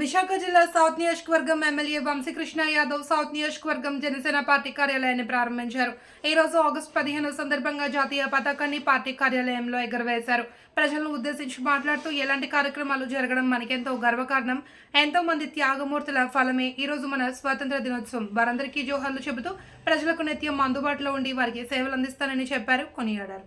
విశాఖ జిల్లా సౌత్ నియోజకవర్గం MLA Vamsikrishna Yadav south నియోజకవర్గం జనసేన పార్టీ కార్యాలయాన్ని ప్రారంభించారు. ఈ రోజు ఆగస్టు పదిహేను సందర్భంగా జాతీయ పతాకాన్ని పార్టీ కార్యాలయంలో ఎగురవేశారు. ప్రజలను ఉద్దేశించి మాట్లాడుతూ ఎలాంటి కార్యక్రమాలు జరగడం మనకెంతో గర్వకారణం. ఎంతో మంది త్యాగమూర్తుల ఫలమే ఈ రోజు మన స్వాతంత్ర దినోత్సవం. వారందరికీ జోహార్లు చెబుతూ ప్రజలకు నిత్యం అందుబాటులో ఉండి వారికి సేవలు అందిస్తానని చెప్పారు కొనియాడారు.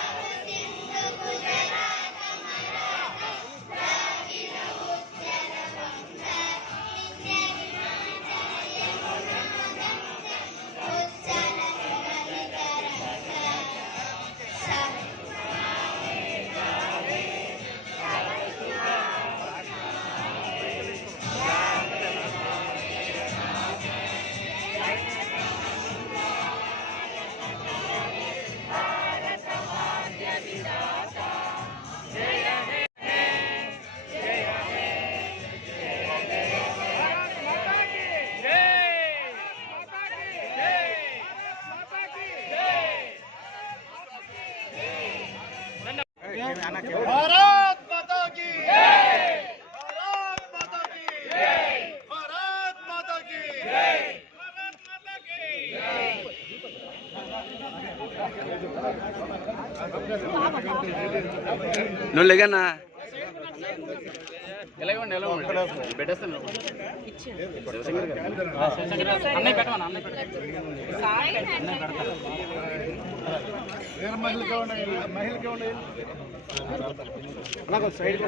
भारत माता की भारत माता की भारत माता की भारत माता की నువ్వు లేకన్నా వేరే మహిళకే ఉన్నాయి మహిళకే ఉన్నాయి. సైడ్